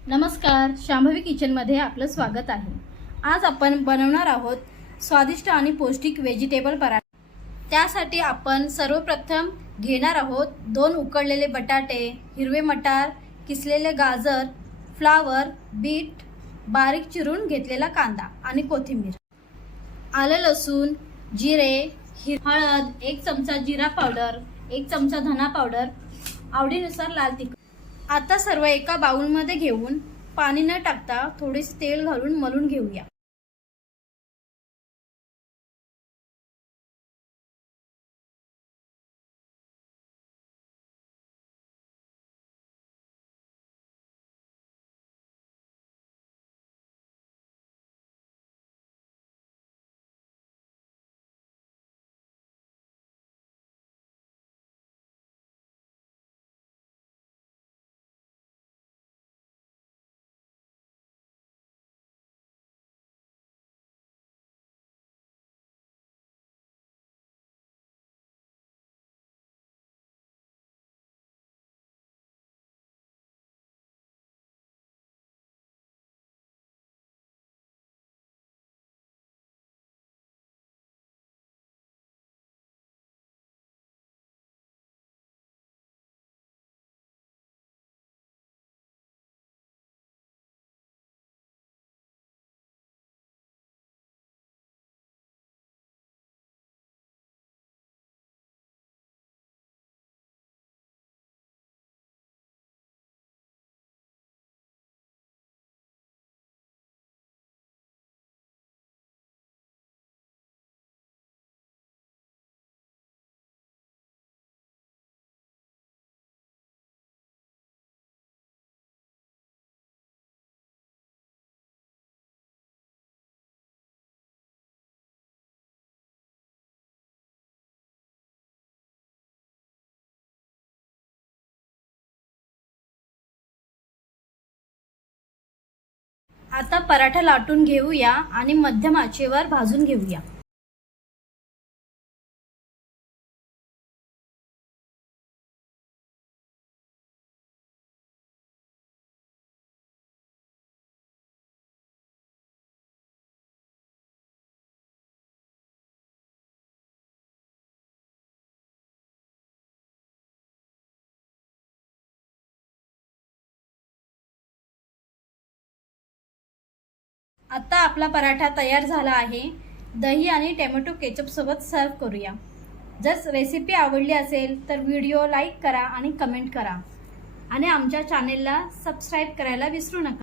नमस्कार, शांभवी किचनमध्ये आपलं स्वागत आहे। आज आपण बनवणार आहोत स्वादिष्ट आणि पौष्टिक व्हेजिटेबल पराठा। त्यासाठी आपण सर्वप्रथम घेणार आहोत 2 उकडलेले बटाटे, हिरवे मटार, किसलेले गाजर, फ्लावर, बीट, बारीक चिरून घेतलेला कांदा आणि कोथिंबीर, आलं लसूण, जिरे, हळद, 1 चमचा जिरा पावडर, 1 चमचा धना पावडर, आवडीनुसार लाल तिखट। आता सर्व एका बाउलमध्ये घेऊन पाणी न टाकता थोडेसे तेल घालून मळून घेऊया। आता पराठा लाटून घेऊया आणि मध्यम आचेवर भाजून घेऊया। आता आपला पराठा तयार झाला आहे। दही आणि टोमॅटो केचप सोबत सर्व करूया। जर रेसिपी आवडली असेल तर व्हिडिओ लाईक करा आणि कमेंट करा आणि आमच्या चॅनेलला सबस्क्राइब करायला विसरू नका।